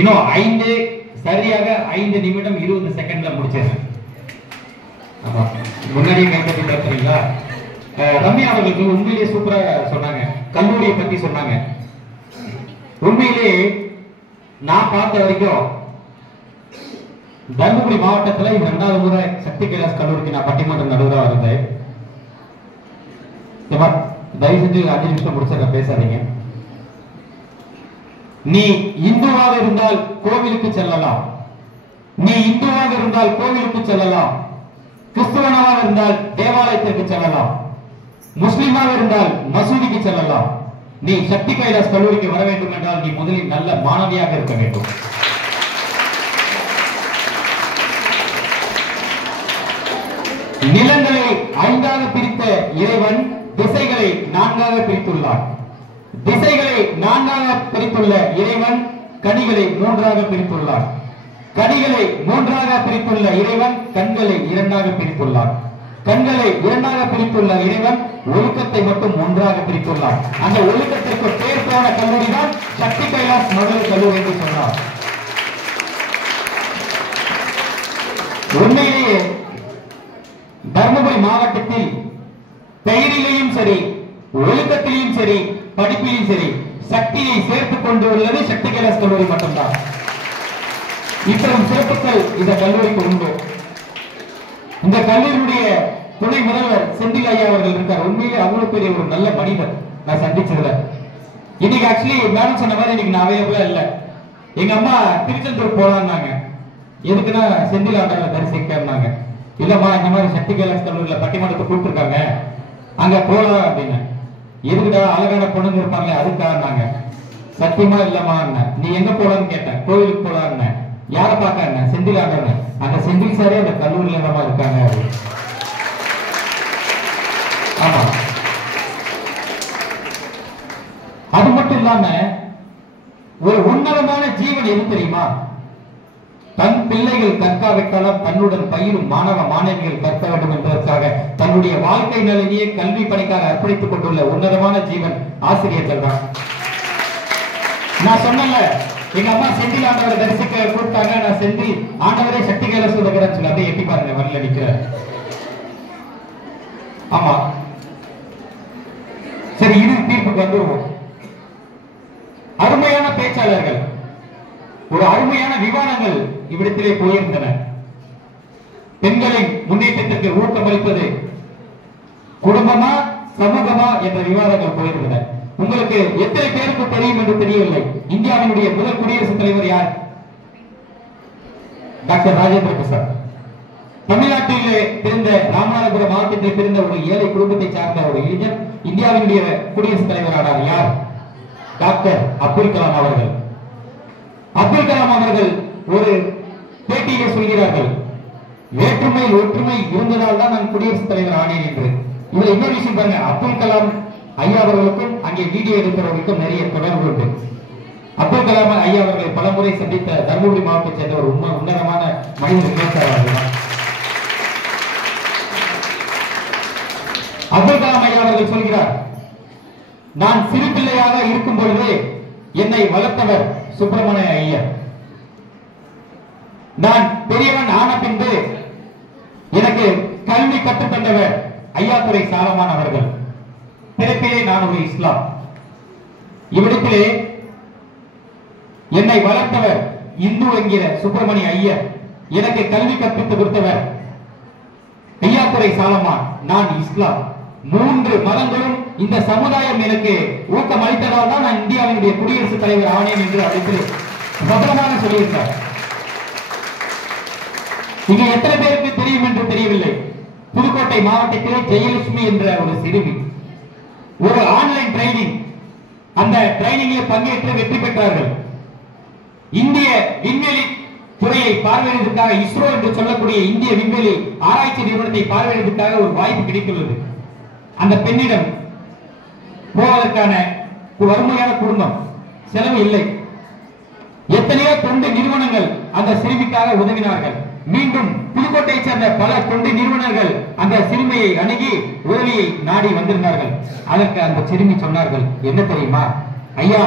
இன்னும் 5 சரியாக 5 நிமிடம் 20 செகண்ட்ல முடிச்சிருக்கேன். ஆமா, முன்னாடியே கைப்பற்றி பேசுறீங்களா? ரம்யா அவர்களுக்கு உண்மையிலேயே சூப்பரா சொன்னாங்க, கல்லூரியை பத்தி சொன்னாங்க. உண்மையிலேயே நான் பார்த்த வரைக்கும் தர்மபுரி மாவட்டத்தில் இது 2வது முறை சக்தி கைலாஸ் கல்லூரிக்கு நான் பட்டிமன்ற நடுவராக இருந்தேன். தயவு செஞ்சு 5 நிமிஷம் முடிச்ச பேசாதீங்க. நீ இந்துவாக இருந்தால் கோவிலுக்கு செல்லலாம், நீ இந்துவாக இருந்தால் கோவிலுக்கு செல்லலாம், கிறிஸ்துவனாக இருந்தால் தேவாலயத்திற்கு செல்லலாம், முஸ்லிமாக இருந்தால் மசூதிக்கு செல்லலாம். நீ சக்தி கைலாஸ் கல்லூரிக்கு வர வேண்டும் என்றால் நீ முதலில் நல்ல மாணவியாக இருக்க வேண்டும். நிலங்களை 5ஆக பிரித்த இறைவன் திசைகளை 4ஆக பிரித்துள்ளார். திசைகளை 4ஆக பிரித்துள்ள இறைவன் கனிகளை 3ஆக பிரித்துள்ளார். கனிகளை 3ஆக பிரித்துள்ள இறைவன் கண்களை 2ஆக பிரித்துள்ளார். கண்களை 2ஆக பிரித்துள்ள இறைவன் ஒழுக்கத்தை மட்டும் 1ஆக பிரித்துள்ளார். அந்த ஒழுக்கத்திற்கு பேர் போன கல்லூரி தான் சக்தி கைலாஸ் மகளிர் கல்லூரி என்று சொன்னார். உண்மையிலேயே தர்மபுரி மாவட்டத்தில் பெயரிலேயும் சரி, ஒழுக்கத்திலையும் சரி, படிப்பிலையும் சரி சக்தியை சேர்த்துக் கொண்டு உள்ளது சக்தி கைலாஸ் கல்லூரி மட்டும்தான். இத்தரும் சிறப்புகள் இந்த கல்லூரிக்கு உண்டு. இந்த கல்லூரியுடைய துணை முதல்வர் செந்தில் ஐயா அவர்கள் இருக்கார். உண்மையிலே அவ்வளவு பெரிய ஒரு நல்ல மனிதர் நான் சந்திச்சதுல. இன்னைக்கு ஆக்சுவலி மேடம் சொன்ன மாதிரி இன்னைக்கு நான் அவைலபிளா இல்ல. எங்க அம்மா திருச்செந்தூர் போலான்னாங்க. எதுக்குன்னா செந்தில் ஆண்டவரை தரிசிக்கன்னாங்க. இல்லம்மா இந்த மாதிரி சக்தி கைலாஸ் கல்லூரியில பட்டிமன்றத்தை கூப்பிட்டுருக்காங்க, அங்க போலாம் அப்படின்னு. எதுக்குடா அழகான பொண்ணுங்க இருப்பாங்க அதுக்காக. சத்தியமா இல்லம்மா, நீ எங்க போலான்னு கேட்டேன். கோவிலுக்கு போலான்னு. யார பாக்க? செந்தில் ஆண்டவன். அந்த செந்தில் சாரே அந்த கல்லூரியில என்னமா இருக்காங்க. ஆமா, அது மட்டும் இல்லாம ஒரு உன்னதமான ஜீவன் எது தெரியுமா? தன் பிள்ளைகள் கற்காவிட்டாலும் தன்னுடன் பயிரும் மாணவ மாணவிகள் கற்க வேண்டும் என்பதற்காக தன்னுடைய வாழ்க்கை நலனையே கல்வி பணிக்காக அர்ப்பணித்துக் கொண்டுள்ள உன்னதமான ஜீவன் ஆசிரியர்கள் தான். நான் சொன்னல, எங்க அம்மா செந்தில் ஆண்டவரை தரிசிக்க கூப்பிட்டாங்க. நான் செந்தில் ஆண்டவரே சக்தி கைலாஸ் சொல்லுகிறேன்னு சொல்லி அப்படியே எட்டி பாருங்க, வரல அடிக்கிற. ஆமா, சரி, இது தீர்ப்புக்கு வந்துருவோம். அருமையான பேச்சாளர்கள், ஒரு அருமையான விவாதங்கள் இவ்விடத்திலே போயிருந்தன. பெண்களின் முன்னேற்றத்திற்கு ஊக்கமளிப்பது குடும்பமா சமூகமா என்ற விவாதங்கள் போயிருந்தன. உங்களுக்கு எத்தனை பேருக்கு தெரியும் என்று தெரியவில்லை, இந்தியாவினுடைய முதல் குடியரசுத் தலைவர் யார்? டாக்டர் ராஜேந்திர பிரசாத். தமிழ்நாட்டிலே பிறந்த, ராமநாதபுரம் மாவட்டத்தில் பிறந்த ஒரு ஏழை குடும்பத்தை சார்ந்த ஒரு இளைஞர் இந்தியாவினுடைய குடியரசுத் தலைவர் ஆனார். யார்? டாக்டர் அப்துல் கலாம் அவர்கள். அப்துல் கலாம் அவர்கள் ஒரு பேட்டியை சொல்கிறார்கள், வேற்றுமையில் ஒற்றுமை இருந்ததால் தான் நான் குடியரசுத் தலைவர் ஆனேன் என்று. இதுல இன்னொரு விஷயம் பாருங்க, அப்துல் கலாம் ஐயா அவர்களுக்கும் அங்கே வீடியோ எடுக்கிறவர்களுக்கும் நிறைய தொடர்பு உண்டு. அப்துல் கலாம் ஐயா அவர்களை பலமுறை சந்தித்த தர்மபுரி மாவட்டத்தை சேர்ந்த ஒரு உன்னதமான மனிதர் பேச்சாளர்கள். அப்துல் கலாம் ஐயா அவர்கள் சொல்கிறார், நான் சிறு பிள்ளையாக இருக்கும் பொழுது என்னை வளர்த்தவர் சுப்பிரமணிய ஐயர். நான் பெரியவன் ஆன பின்பு எனக்கு கல்வி கற்றுத்தந்தவர் ஐயாத்துரை சாலமான் அவர்கள். பிறப்பிலே நான் ஒரு இஸ்லாம். இவ்விடத்திலே என்னை வளர்த்தவர் இந்து என்கிற சுப்பிரமணிய ஐயர். எனக்கு கல்வி கற்பித்து கொடுத்தவர் ஐயாத்துரை சாலமான். நான் இஸ்லாம். 3 மதங்களும் இந்த சமுதாயம் எனக்கு ஊக்கம் அளித்ததால் தான் நான் இந்தியாவினுடைய குடியரசுத் தலைவர் ஆனேன் என்று அழைத்து சபலமாக சொல்லியிருக்கார். இங்க எத்தனை பேருக்கு தெரியும் என்று தெரியவில்லை, புதுக்கோட்டை மாவட்டத்திலே ஜெயலட்சுமி என்ற ஒரு சிறுமி ஒரு ஆன்லைன் ட்ரைனிங், அந்த ட்ரைனிங்கில் பங்கேற்று வெற்றி பெற்றார்கள். இந்திய விண்வெளி துறையை பார்வையிடுவதற்காக இஸ்ரோ என்று சொல்லக்கூடிய இந்திய விண்வெளி ஆராய்ச்சி நிறுவனத்தை பார்வையிடுவதற்காக ஒரு வாய்ப்பு கிடைத்துள்ளது. அந்த பெண்ணிடம் போவதற்கான வறுமையான குடும்பம், செலவு இல்லை. எத்தனையோ தொண்டு நிறுவனங்கள் அந்த சிறுமிக்காக உதவினார்கள். மீண்டும் புதுக்கோட்டையை சேர்ந்த பல தொண்டு நிறுவனங்கள் அந்த சிறுமியை அணுகி உதவியை நாடி வந்திருந்தார்கள். அதற்கு அந்த சிறுமி சொன்னார்கள், என்ன தெரியுமா ஐயா,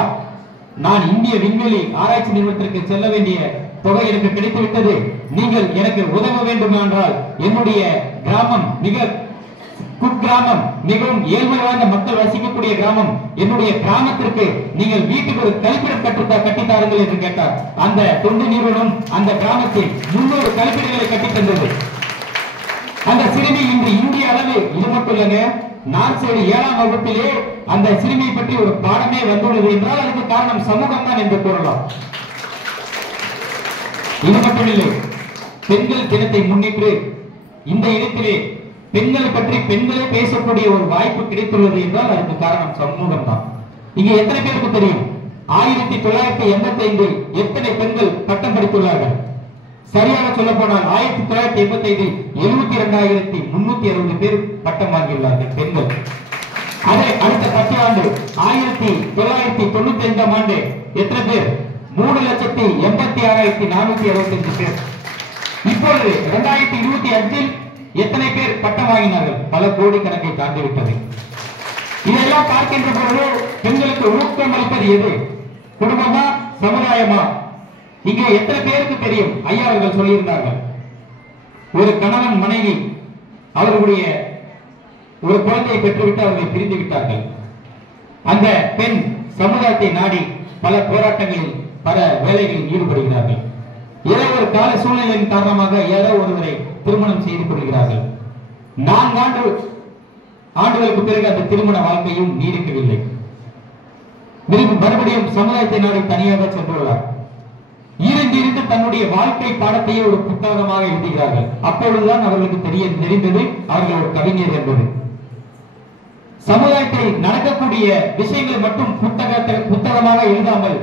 நான் இந்திய விண்வெளி ஆராய்ச்சி நிறுவனத்திற்கு செல்ல வேண்டிய தொகை எனக்கு கிடைத்து விட்டது, நீங்கள் எனக்கு உதவ வேண்டும் என்றால் என்னுடைய கிராமம் மிக குக்கிராமம், மிகவும் ஏழ்மை வாய்ந்த மக்கள் வசிக்கக்கூடிய கிராமம், என்னுடைய கிராமத்திற்கு நீங்கள் வீட்டுக்கு ஒரு கழிப்பிடம் கட்டித்தாருங்கள் என்று கேட்டார். அந்த தொண்டு நிறுவனம் அந்த கிராமத்தில் 300 கழிப்பிடங்களை கட்டி தந்தது. அந்த சிறுமி இன்று இந்திய அளவு, இது மட்டும் இல்லைங்க, நார்சேடு 7ஆம் வகுப்பிலே அந்த சிறுமியை பற்றி ஒரு பாடமே வந்துள்ளது என்றால் அதுக்கு காரணம் சமூகம் தான் என்று கூறலாம். இது மட்டும் இல்லை, பெண்கள் தினத்தை முன்னிட்டு இந்த இடத்திலே பெண்களை பற்றி பெண்களே பேசக்கூடிய ஒரு வாய்ப்பு கிடைத்துள்ளது என்றால் அதுக்கு காரணம் சமூகம் தான். இங்க எத்தனை பேருக்கு தெரியும் 1985 எத்தனை பெண்கள் பட்டம் படித்துள்ளார்கள்? சரியாக சொல்ல போனால் 1985 72,360 பேர் பட்டம் வாங்கியுள்ளார்கள் பெண்கள். அதே அடுத்த 10 ஆண்டு 1995ஆம் ஆண்டு எத்தனை பேர்? 3,86,465 பேர். இப்பொழுது 2025 எத்தனை பேர் பட்டம் வாங்கினார்கள்? பல கோடி கணக்கை தாண்டி விட்டது. இதெல்லாம் பார்க்கின்ற பொழுது பெண்களுக்கு ஊக்கம் அளிப்பது எது? குடும்பமா, சமுதாயமா? இங்கே எத்தனை பேருக்கு தெரியும்? ஐயா அவர்கள் சொல்லியிருந்தார்கள், ஒரு கணவன் மனைவி அவர்களுடைய ஒரு குழந்தையை பெற்றுவிட்டு அவர்கள் பிரிந்து விட்டார்கள். அந்த பெண் சமுதாயத்தை நாடி பல போராட்டங்களில் பல வேலைகளில் ஈடுபடுகிறார்கள். ஏதோ ஒரு கால சூழ்நிலையின் காரணமாக ஏதோ ஒருவரை திருமணம் செய்து கொள்கிறார்கள். 4 ஆண்டுகளுக்கு பிறகு அந்த திருமண வாழ்க்கையும் நீடிக்கவில்லை. மறுபடியும் சமுதாயத்தை நாடி தனியாக சென்றுள்ளார். இருந்து தன்னுடைய வாழ்க்கை பாடத்தையே ஒரு புத்தகமாக எழுதுகிறார்கள். அப்பொழுதுதான் அவர்களுக்கு தெரிந்தது அவர்கள் ஒரு கவிஞர் என்பது. சமுதாயத்தில் நடக்கக்கூடிய விஷயங்களை மட்டும் புத்தகமாக எழுதாமல்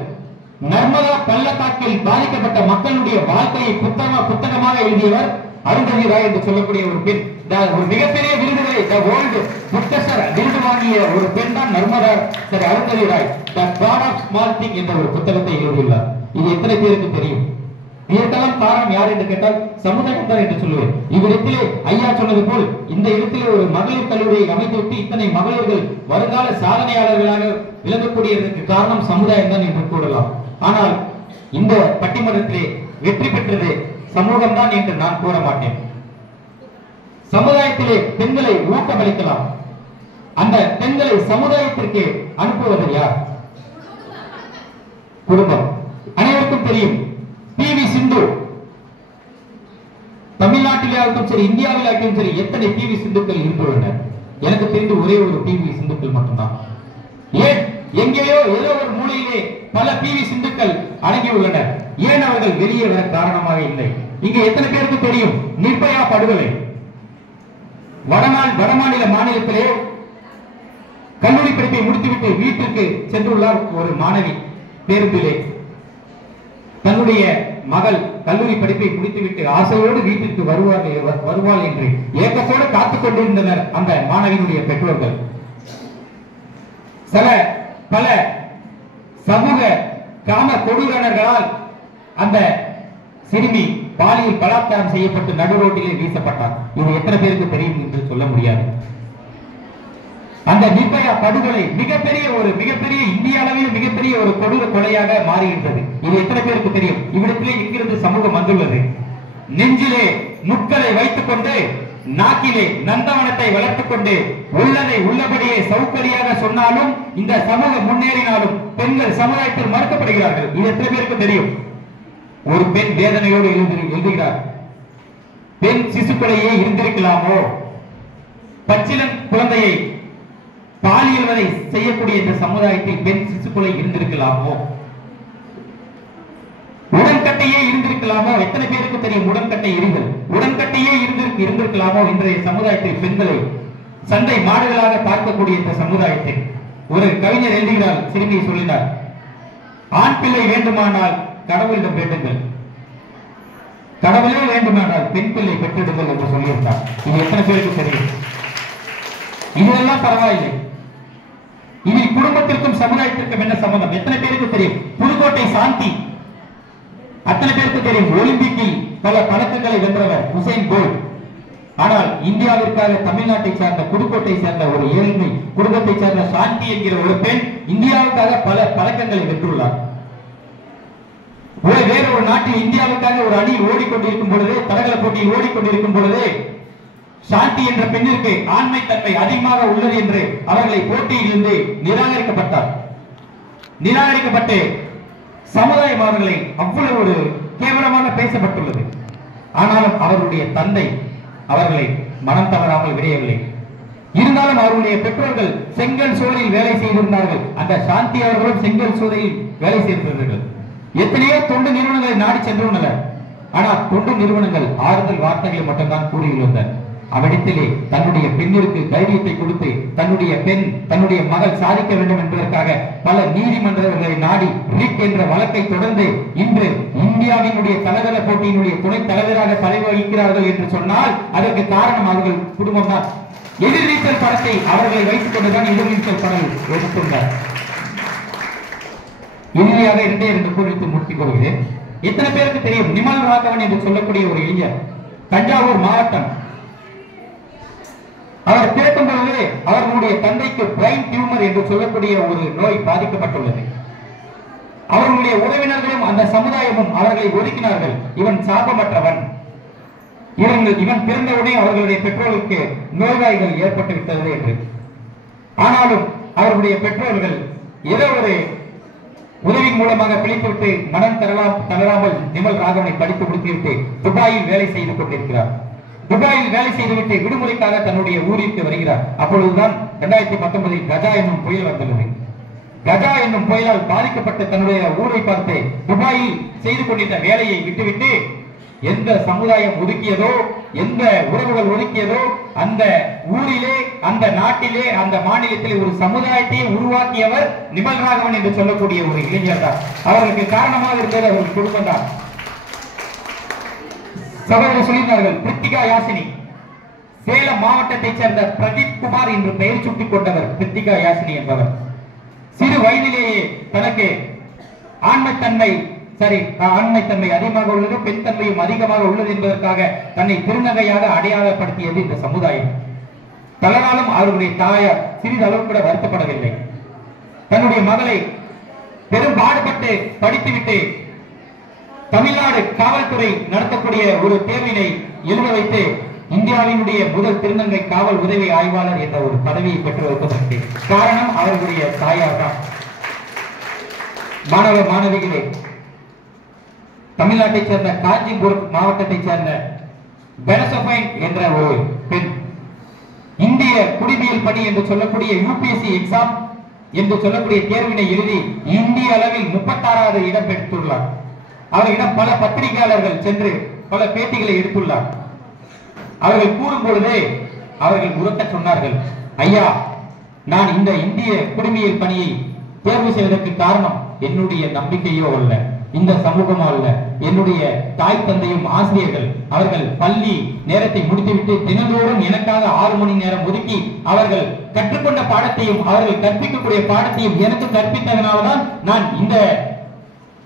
நர்மதா பள்ளத்தாக்கில் பாதிக்கப்பட்ட மக்களுடைய வாழ்க்கையை புத்தகமாக எழுதியவர் அருந்ததி ராய் என்று சொல்லக்கூடிய ஒரு பெண். ஒரு மிகப்பெரிய விருதுகளை விருது வாங்கிய ஒரு பெண் தான் நர்மதா அருந்ததி ராய். தி காட் ஆஃப் ஸ்மால் திங் என்ற ஒரு புத்தகத்தை எழுதியுள்ளார். இது எத்தனை பேருக்கு தெரியும்? இதற்கெல்லாம் காரணம் யார் என்று கேட்டால் சமுதாயம் தான் என்று சொல்லுவேன். இவ்விடத்திலே ஐயா சொன்னது போல் இந்த இடத்திலே ஒரு மகளிர் கல்லூரியை அமைத்துவிட்டு இத்தனை மகளிர்கள் வருங்கால சாதனையாளர்களாக விளங்கக்கூடியதற்கு காரணம் சமுதாயம் தான் என்று கூறலாம். ஆனால் இந்த பட்டிமன்றத்திலே வெற்றி பெற்றது சமூகம் தான் என்று நான் கூற மாட்டேன். சமுதாயத்திலே பெண்களை ஊக்கமளிக்கலாம். அந்த பெண்களை சமுதாயத்திற்கு அனுப்புவது யார்? குடும்பம். அனைவருக்கும் தெரியும், பி.வி. சிந்து தமிழ்நாட்டிலே ஆகட்டும் சரி, இந்தியாவில் ஆகட்டும் சரி, எத்தனை பி.வி. சிந்துக்கள் இருந்துள்ளனர்? எனக்கு தெரிந்து ஒரே ஒரு பி.வி. சிந்துக்கள் மட்டும்தான். ஏன் எங்கேயோ ஏதோ ஒரு மூலையிலே பல பி.வி. சிந்துக்கள் அடங்கி உள்ளனர். ஏன் அவர்கள் வெளியே வர காரணமாக இல்லை? இங்க எத்தனை பேருக்கு தெரியும் நிர்பயா படுகொலை? வடமாநில மாநிலத்திலே கல்லூரி படிப்பை முடித்துவிட்டு வீட்டுக்கு சென்றுள்ளார் ஒரு மாணவி. பேருந்திலே தன்னுடைய மகள் கல்லூரி படிப்பை முடித்துவிட்டு ஆசையோடு வீட்டிற்கு வருவாள் என்று ஏக்கத்தோடு காத்துக் கொண்டிருந்தனர் அந்த மாணவியினுடைய பெற்றோர்கள். பல சமூக காம கொடூரர்களால் அந்த சிறுமி பாலியல் பலாத்காரம் செய்யப்பட்டு நடு ரோட்டிலே வீசப்பட்டார். இது எத்தனை பேருக்கு தெரியும் என்று சொல்ல முடியாது. அந்த நிர்பயா படுகொலை மிகப்பெரிய இந்திய அளவில் மிகப்பெரிய ஒரு கொடூர கொலையாக மாறுகின்றது. இது எத்தனை பேருக்கு தெரியும்? இவ்விடத்திலே எங்கிருந்து சமூகம் வந்துள்ளது? நெஞ்சிலே முட்களை வைத்துக் கொண்டு நாக்கிலே நந்தவனத்தை வளர்த்துக் கொண்டு உள்ளதை உள்ளபடியே சௌகரியாக சொன்னாலும் இந்த சமூகம் முன்னேறினாலும் பெண்கள் சமுதாயத்தில் மறுக்கப்படுகிறார்கள். இது எத்தனை பேருக்கு தெரியும்? ஒரு பெண் வேதனையோடு எழுதுகிறார், பெண் சிசுக்களையே இருந்திருக்கலாமோ, பச்சிளம் குழந்தையை பாலியல் வரை செய்யக்கூடிய இந்த சமுதாயத்தில் பெண் சிசுக்குலை இருந்திருக்கலாமோ, உடன்கட்டையே இருந்திருக்கலாமோ? எத்தனை பேருக்கு தெரியும் உடன்கட்டை இருங்கள்? உடன்கட்டையே இருந்திருக்கலாமோ? இன்றைய சமுதாயத்தில் பெண்களை சந்தை மாடுகளாக பார்க்கக்கூடிய இந்த சமுதாயத்தில் ஒரு கவிஞர் எழுதுகிறார், சிறுமியை சொல்லினார், ஆண் பிள்ளை வேண்டுமானால் கடவுளிடம் வேண்டுங்கள், கடவுளே வேண்டுமானால் பெண் பிள்ளை பெற்றெடுங்கள் என்று சொல்லியிருந்தார். இது எத்தனை பேருக்கு தெரியும்? இதெல்லாம் பரவாயில்லை. இதில் குடும்பத்திற்கும் சமுதாயத்திற்கும் என்ன சம்பந்தம்? எத்தனை பேருக்கு தெரியும்? புதுக்கோட்டை சாந்தி அத்தனை பேருக்கு தெரியும். ஒலிம்பிக்கில் பல பதக்கங்களை வென்றவர் உசைன் போல்ட். ஆனால் இந்தியாவிற்காக தமிழ்நாட்டை சார்ந்த புதுக்கோட்டை சேர்ந்த ஒரு ஏழ்மை குடும்பத்தை சேர்ந்த சாந்தி என்கிற ஒரு பெண் இந்தியாவுக்காக பல பதக்கங்களை வென்றுள்ளார். வேற ஒரு நாட்டில் இந்தியாவுக்காக ஒரு அணி ஓடிக்கொண்டிருக்கும் பொழுது, தடகள போட்டியில் ஓடிக்கொண்டிருக்கும் பொழுது சாந்தி என்ற பெண்ணிற்கு ஆண்மை தன்மை அதிகமாக உள்ளது என்று அவர்களை போட்டியில் இருந்து நிராகரிக்கப்பட்டு சமுதாயம் அவர்களை அவ்வளவு ஒரு கேவலமாக பேசப்பட்டுள்ளது. ஆனாலும் அவர்களுடைய தந்தை அவர்களை மனம் தவறாமல் விடையவில்லை. இருந்தாலும் அவருடைய பெற்றோர்கள் செங்கல் சோலையில் வேலை செய்திருந்தார்கள். அந்த சாந்தி அவர்களும் செங்கல் சோலையில் வேலை செய்திருந்தார்கள். எத்தனையோ தொண்டு நிறுவனங்களை நாடி சென்றுள்ளன. ஆனால் தொண்டு நிறுவனங்கள் ஆறுதல் வார்த்தைகளை மட்டும்தான் கூறியுள்ளனர். அவ்விடத்திலே தன்னுடைய பெண்ணிற்கு தைரியத்தை கொடுத்து தன்னுடைய மகள் சாதிக்க வேண்டும் என்பதற்காக பல நீதிமன்றங்களை நாடி ரிட் என்ற வழக்கை தொடர்ந்து இன்று இந்தியாவினுடைய தடகள போட்டியினுடைய துணை தலைவராக பதவி வகிக்கிறார்கள் என்று சொன்னால் அதற்கு காரணம் அவர்கள் குடும்பம் தான். எதிர்நீச்சல் படத்தை அவர்களை வைத்துக் கொண்டுதான் எதிர்நீச்சல் படம் எடுத்துள்ளார். இறுதியாக 2 குறித்து முடித்துக் கொள்கிறேன். எத்தனை பேருக்கு தெரியும் நிமல் ராகவன் என்று சொல்லக்கூடிய ஒரு இளைஞர், தஞ்சாவூர் மாவட்டம். அவர் பிறக்கும் பொழுது அவர்களுடைய தந்தைக்கு பிரைன் டியூமர் என்று சொல்லக்கூடிய ஒரு நோய் பாதிக்கப்பட்டுள்ளது. அவர்களுடைய உறவினர்களும் அந்த சமுதாயமும் அவர்களை ஒதுக்கினார்கள். இவன் சாபமற்றவன், இவன் பிறந்தவுடனே அவர்களுடைய பெற்றோருக்கு நோய்வாய்கள் ஏற்பட்டு விட்டது என்று. ஆனாலும் அவர்களுடைய பெற்றோர்கள் ஏதோ ஒரு உதவியின் மூலமாக பிழைத்துவிட்டு மனம் தளராமல் நிமல் ராகவனை படித்து முடித்துவிட்டு துபாயில் வேலை செய்து கொண்டிருக்கிறார். துபாயில் வேலை செய்துவிட்டு விடுமுறைக்காக தன்னுடைய ஊருக்கு வருகிறார். அப்பொழுதுதான் 2019 கஜா என்னும் புயல் வந்துள்ளது. கஜா என்னும் புயலால் பாதிக்கப்பட்ட தன்னுடைய ஊரை பார்த்து துபாயில் செய்து கொண்டிருந்த வேலையை விட்டுவிட்டு எந்த சமுதாயம் ஒதுக்கியதோ, எந்த உறவுகள் ஒதுக்கியதோ அந்த ஊரிலே, அந்த நாட்டிலே, அந்த மாநிலத்திலே ஒரு சமுதாயத்தை உருவாக்கியவர் நிமல் ராகவன் என்று சொல்லக்கூடிய ஒரு இளைஞர் தான். அவர்களுக்கு காரணமாக இருந்தது அவர்கள் குடும்பம் தான். சகோதரர் சொல்லினார்கள், பிரித்திகா யாசினி சேலம் மாவட்டத்தைச் சேர்ந்த பிரதீப் குமார் என்று பெயர் சுட்டிக் கொண்டவர் பிரித்திகா யாசினி என்பவர். சிறு வயதிலேயே தனக்கு ஆண்மைத்தன்மை அதிகமாக உள்ளது, பெண் தன்மையும் அதிகமாக உள்ளது என்பதற்காக தன்னை திருநங்கையாக அடையாளப்படுத்தியது இந்த சமுதாயம். பலராலும் அவருடைய தாயார் சிறிதளவு கூட வருத்தப்படவில்லை. தன்னுடைய மகளை பெரும் பாடுபட்டு படித்துவிட்டு தமிழ்நாடு காவல்துறை நடத்தக்கூடிய ஒரு தேர்வினை எழுத வைத்து இந்தியாவினுடைய முதல் திருநங்கை காவல் உதவி ஆய்வாளர் என்ற ஒரு பதவியை பெற்று வைப்பதற்கு காரணம் அவர்களுடைய தாயார் தான். மாணவ மாணவிகளே, தமிழ்நாட்டைச் சேர்ந்த காஞ்சிபுரம் மாவட்டத்தைச் சேர்ந்த பெனசோபைன் என்ற ஒரு பெண் இந்திய குடிமையியல் பணி என்று சொல்லக்கூடிய யூபிஎஸ்சி எக்ஸாம் என்று சொல்லக்கூடிய தேர்வினை எழுதி இந்திய அளவில் 36வது இடம் பெற்றுள்ளார். அவர்களிடம் பல பத்திரிகையாளர்கள் சென்று பல பேட்டிகளை எடுத்துள்ளார். அவர்கள் கூறும் பொழுது அவர்கள் உரக்க சொன்னார்கள், ஐயா, நான் இந்த இந்திய குடிமையியல் பணியை தேர்வு செய்வதற்கு காரணம் என்னுடைய நம்பிக்கையோ அல்ல, இந்த சமூகமோ அல்ல, என்னுடைய தாய் தந்தையும் ஆசிரியர்கள். அவர்கள் பள்ளி நேரத்தை முடித்துவிட்டு தினந்தோறும் எனக்காக 6 மணி நேரம் ஒதுக்கி அவர்கள் கற்றுக்கொண்ட பாடத்தையும் அவர்கள் கற்பிக்கக்கூடிய பாடத்தையும் எனக்கு கற்பித்ததனால்தான் நான் இந்த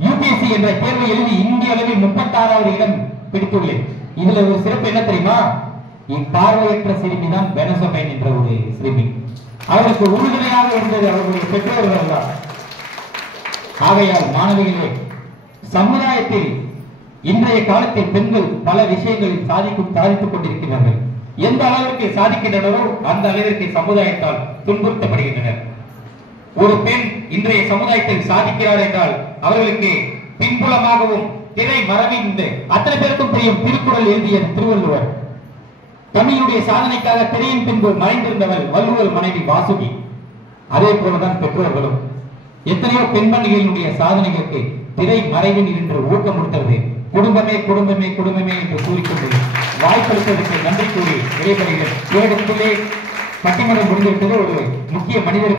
யூபிஎஸ்சி என்ற தேர்வை எழுதி இந்திய அளவில் 36வது இடம் பிடித்துள்ளேன். இதுல ஒரு சிறப்பு என்ன தெரியுமா? பார்வையற்ற சிறுமி தான் பெனசோபைன் என்ற ஒரு சிறுமி. அவருக்கு உறுதுணையாக இருந்தது அவர்களுடைய பெற்றோர்கள் தான். ஆகையால் மாணவிகளே, சமுதாயத்தில் இன்றைய காலத்தில் பெண்கள் பல விஷயங்களில் சாதித்துக் கொண்டிருக்கிறார்கள். எந்த அளவிற்கு சாதிக்கின்றனரோ அந்த அளவிற்கு சமுதாயத்தால் துன்புறுத்தப்படுகின்றனர். ஒரு பெண் இன்றைய சமுதாயத்தில் சாதிக்கிறார் என்றால் அவர்களுக்கு பின்புலமாகவும் திரை மறைந்து அத்தனை பேருக்கும் தெரியும் திருக்குறள் எழுதிய திருவள்ளுவர். தமிழுடைய சாதனைக்காக திரையின் பின்பு மறைந்திருந்தவர் வள்ளுவர் மனைவி வாசுகி. அதே போலதான் பெற்றோர்களும் எத்தனையோ பெண்மணிகளினுடைய சாதனைகளுக்கு திரை மறைவில் என்று ஊக்கம் கொடுத்தது குடும்பமே குடும்பமே குடும்பமே என்று கூறிக்கொண்டு வாய்ப்பளித்ததற்கு நன்றி கூறி விடைபெறுகிறேன். பட்டிமன்றம் முடிந்துவிட்டது. ஒரு முக்கிய மனிதர்